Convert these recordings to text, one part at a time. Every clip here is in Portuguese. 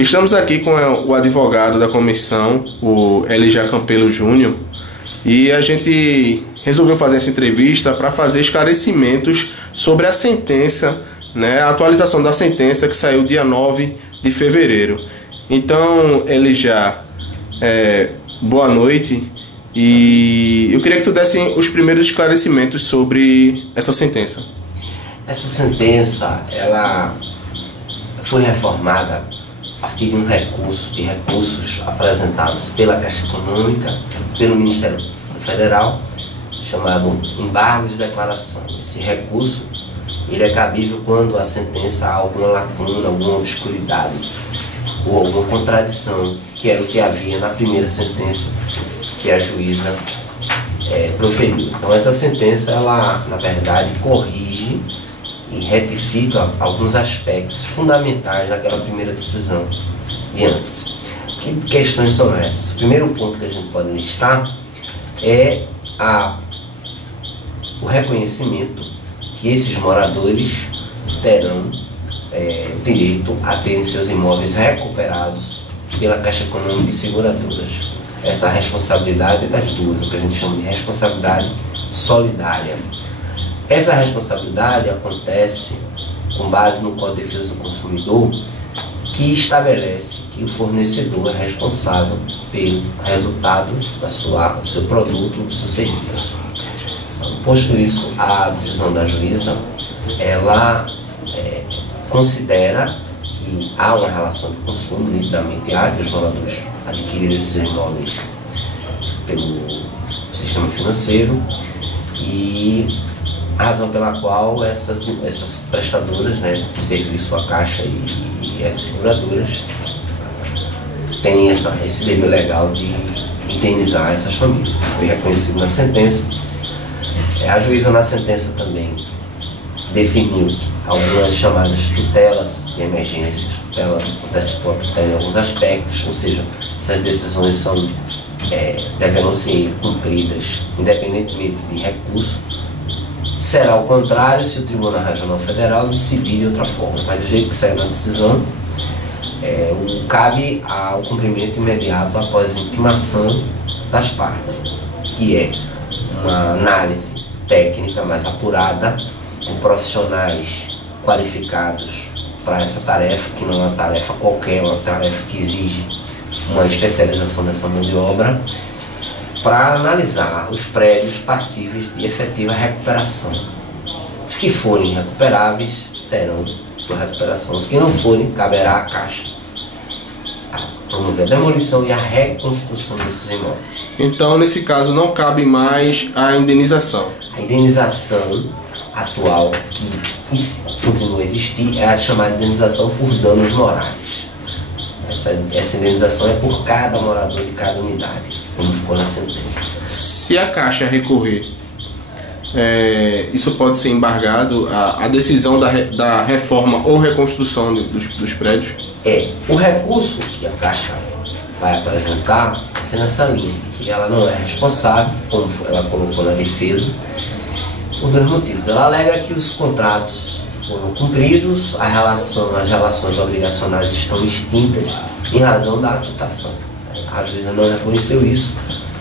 Estamos aqui com o advogado da comissão, o Elijah Campelo Júnior, e a gente resolveu fazer essa entrevista para fazer esclarecimentos sobre a sentença, né, a atualização da sentença que saiu dia 9 de fevereiro. Então, Elijah, boa noite, e eu queria que tu desse os primeiros esclarecimentos sobre essa sentença. Essa sentença, ela foi reformada a partir de recursos apresentados pela Caixa Econômica, pelo Ministério Federal, chamado embargo de declaração. Esse recurso, ele é cabível quando a sentença há alguma lacuna, alguma obscuridade ou alguma contradição, que era o que havia na primeira sentença que a juíza proferiu. Então essa sentença, ela na verdade corrige e retifica alguns aspectos fundamentais daquela primeira decisão de antes. Que questões são essas? O primeiro ponto que a gente pode listar é o reconhecimento que esses moradores terão o direito a terem seus imóveis recuperados pela Caixa Econômica e seguradoras. Essa responsabilidade das duas, o que a gente chama de responsabilidade solidária. Essa responsabilidade acontece com base no Código de Defesa do Consumidor, que estabelece que o fornecedor é responsável pelo resultado do seu produto, do seu serviço. Posto isso, a decisão da juíza, ela considera que há uma relação de consumo, nitidamente há, que os moradores adquiriram esses imóveis pelo sistema financeiro, e a razão pela qual essas prestadoras, né, de serviço, a Caixa e as seguradoras, têm esse dever legal de indenizar essas famílias. Foi reconhecido na sentença. A juíza na sentença também definiu algumas chamadas tutelas de emergência, tutelas antecipam a tutela em alguns aspectos, ou seja, essas decisões deverão ser cumpridas independentemente de recurso. Será o contrário se o Tribunal Regional Federal decidir de outra forma, mas do jeito que saiu na decisão, cabe ao cumprimento imediato após a intimação das partes, que é uma análise técnica mais apurada, com profissionais qualificados para essa tarefa, que não é uma tarefa qualquer, é uma tarefa que exige uma especialização dessa mão de obra, para analisar os prédios passíveis de efetiva recuperação. Os que forem recuperáveis terão sua recuperação, os que não forem, caberá à Caixa promover a demolição e a reconstrução desses imóveis. Então, nesse caso, não cabe mais a indenização. A indenização atual, que continua a existir, é a chamada indenização por danos morais. Essa indenização é por cada morador de cada unidade, como ficou na sentença. Se a Caixa recorrer, isso pode ser embargado, a decisão da reforma ou reconstrução dos prédios? O recurso que a Caixa vai apresentar vai ser nessa linha, que ela não é responsável, como ela colocou na defesa, por dois motivos. Ela alega que os contratos foram cumpridos, as relações obrigacionais estão extintas em razão da quitação. A juíza não reconheceu isso,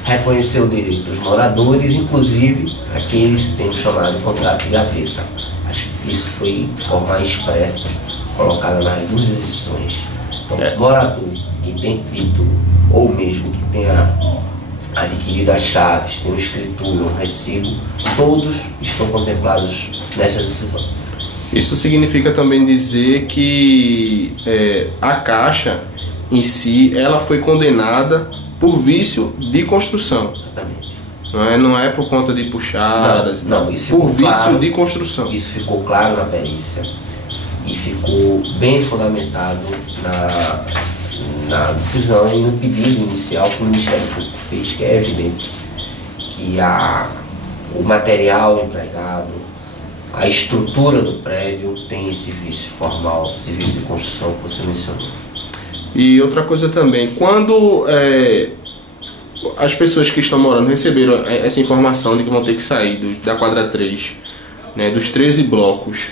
reconheceu o direito dos moradores, inclusive aqueles que têm o chamado contrato de gaveta. Acho que isso foi de forma expressa colocada nas duas decisões. Então, o morador que tem título, ou mesmo que tenha adquirido as chaves, tem uma escritura, um recibo, todos estão contemplados nessa decisão. Isso significa também dizer que a Caixa em si, ela foi condenada por vício de construção. Exatamente. Não é por conta de puxadas, não, isso por vício claro, de construção. Isso ficou claro na perícia e ficou bem fundamentado na decisão e no pedido inicial que o Ministério Público fez, que é evidente que o material empregado, a estrutura do prédio tem esse vício formal, esse vício de construção que você mencionou. E outra coisa também, quando as pessoas que estão morando receberam essa informação de que vão ter que sair da quadra 3, né, dos 13 blocos,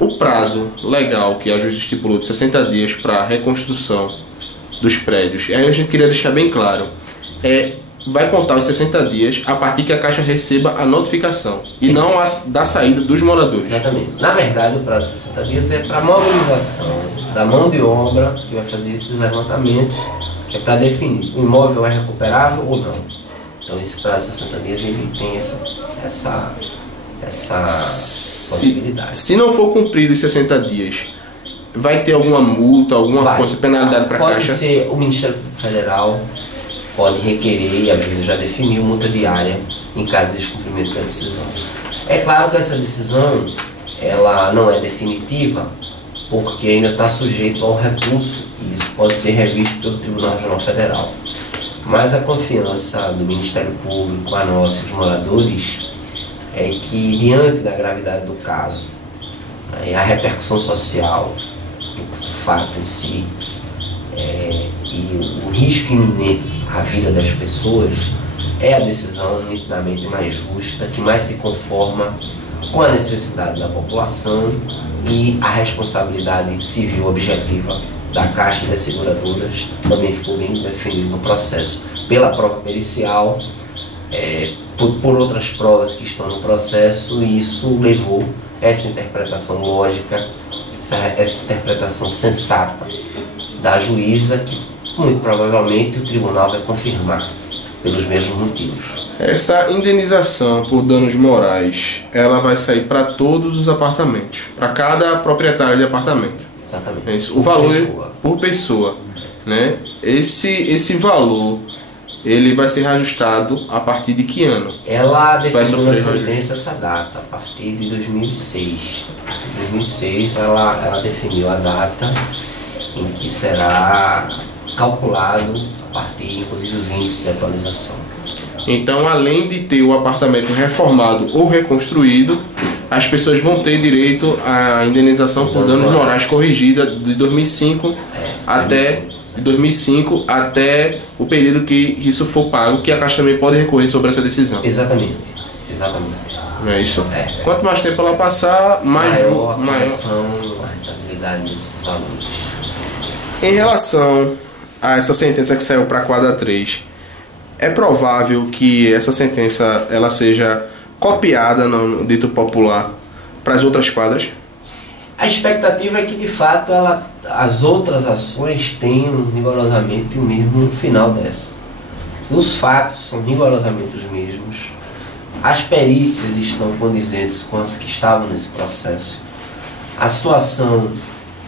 O prazo legal que a justiça estipulou de 60 dias para a reconstrução dos prédios, aí a gente queria deixar bem claro, vai contar os 60 dias a partir que a Caixa receba a notificação e não da saída dos moradores. Exatamente. Na verdade, o prazo de 60 dias é para a mobilização da mão de obra que vai fazer esses levantamentos, que é para definir o imóvel é recuperável ou não. Então, esse prazo de 60 dias ele tem essa possibilidade. Se não for cumprido os 60 dias, vai ter alguma multa, alguma coisa, penalidade para a Caixa? Pode ser o Ministério Federal pode requerer, e a juíza já definiu, multa diária em caso de descumprimento da decisão. É claro que essa decisão ela não é definitiva, porque ainda está sujeito ao recurso, e isso pode ser revisto pelo Tribunal Regional Federal. Mas a confiança do Ministério Público, a nossa e dos moradores, é que, diante da gravidade do caso, a repercussão social do fato em si, e o risco iminente à vida das pessoas, é a decisão nitidamente mais justa, que mais se conforma com a necessidade da população e a responsabilidade civil objetiva da Caixa e das seguradoras. Também ficou bem definido no processo pela prova pericial, por outras provas que estão no processo, e isso levou essa interpretação lógica, essa interpretação sensata da juíza, que muito provavelmente o tribunal vai confirmar pelos mesmos motivos. Essa indenização por danos morais, ela vai sair para todos os apartamentos, para cada proprietário de apartamento. Exatamente. É isso. O valor por pessoa, né? Esse valor, ele vai ser reajustado a partir de que ano? Ela definiu na sentença essa data, a partir de 2006. Em 2006 ela definiu a data em que será calculado a partir, inclusive, dos índices de atualização. Então, além de ter o apartamento reformado ou reconstruído, as pessoas vão ter direito à indenização por danos morais corrigida de 2005 até o período que isso for pago, que a Caixa também pode recorrer sobre essa decisão. Exatamente. Não é isso? Quanto mais tempo ela passar, maior a rentabilidade desses valores. Em relação a essa sentença que saiu para a quadra 3, é provável que essa sentença ela seja copiada no dito popular para as outras quadras? A expectativa é que, de fato, as outras ações tenham rigorosamente o mesmo final dessa. Os fatos são rigorosamente os mesmos, as perícias estão condizentes com as que estavam nesse processo, a situação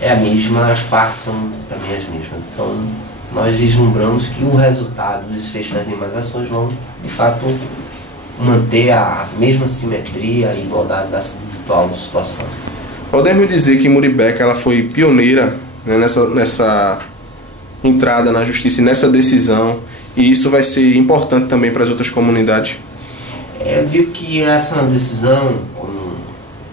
é a mesma, as partes são também as mesmas. Então, nós vislumbramos que o resultado dos desfechos das demais ações vão, de fato, manter a mesma simetria e igualdade da atual situação. Podemos dizer que Muribeca ela foi pioneira, né, nessa entrada na justiça e nessa decisão, e isso vai ser importante também para as outras comunidades? Eu digo que essa decisão, como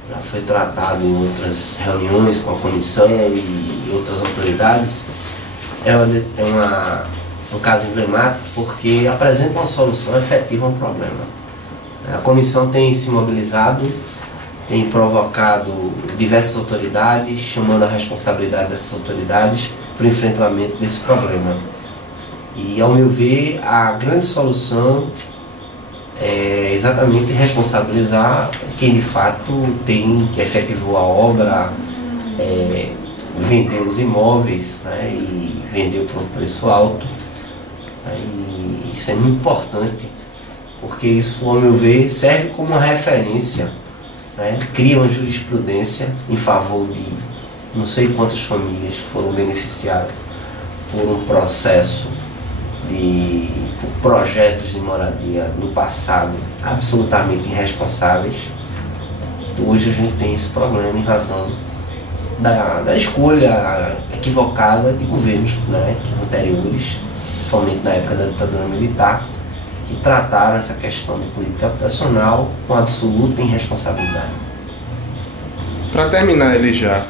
já foi tratado em outras reuniões com a comissão e outras autoridades, é um caso emblemático porque apresenta uma solução efetiva a um problema. A comissão tem se mobilizado, tem provocado diversas autoridades, chamando a responsabilidade dessas autoridades para o enfrentamento desse problema. E, ao meu ver, a grande solução é exatamente responsabilizar quem de fato que efetivou a obra, vendeu os imóveis, né, e vendeu por um preço alto. E isso é muito importante, porque isso, ao meu ver, serve como uma referência, né, cria uma jurisprudência em favor de não sei quantas famílias que foram beneficiadas por um processo por projetos de moradia no passado absolutamente irresponsáveis. Hoje a gente tem esse problema em razão da escolha equivocada de governos, né, anteriores, principalmente na época da ditadura militar, que trataram essa questão de política habitacional com absoluta irresponsabilidade. Para terminar, Elijah,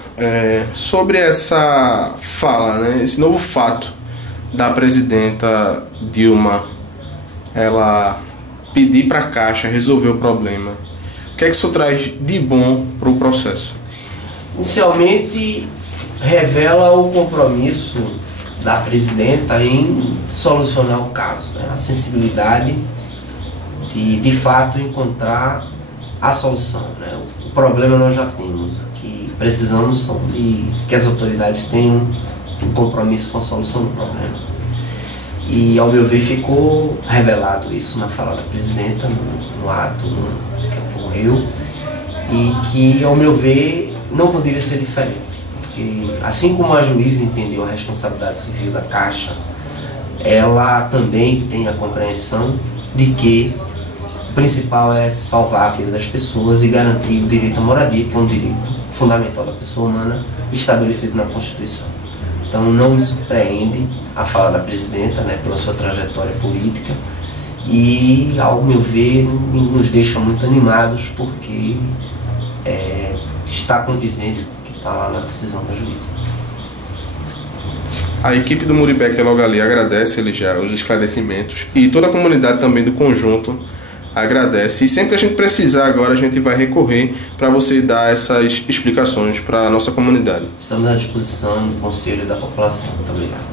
sobre essa fala, né, esse novo fato da presidenta Dilma, ela pedir para a Caixa resolver o problema, o que é que isso traz de bom para o processo? Inicialmente, revela o compromisso da presidenta em solucionar o caso, né? A sensibilidade de fato encontrar a solução, né? O problema nós já temos, o que precisamos são de que as autoridades tenham um compromisso com a solução do problema. E ao meu ver ficou revelado isso na fala da presidenta, no ato que ocorreu, e que ao meu ver não poderia ser diferente, porque assim como a juíza entendeu a responsabilidade civil da Caixa, ela também tem a compreensão de que o principal é salvar a vida das pessoas e garantir o direito à moradia, que é um direito fundamental da pessoa humana estabelecido na Constituição. Então não me surpreende a fala da presidenta, né, pela sua trajetória política, e ao meu ver nos deixa muito animados, porque está condizente com o que está lá na decisão da juíza. A equipe do Muribeca logo ali agradece ele já os esclarecimentos, e toda a comunidade também do conjunto agradece, e sempre que a gente precisar agora a gente vai recorrer para você dar essas explicações para a nossa comunidade. Estamos à disposição do Conselho e da população. Muito obrigado.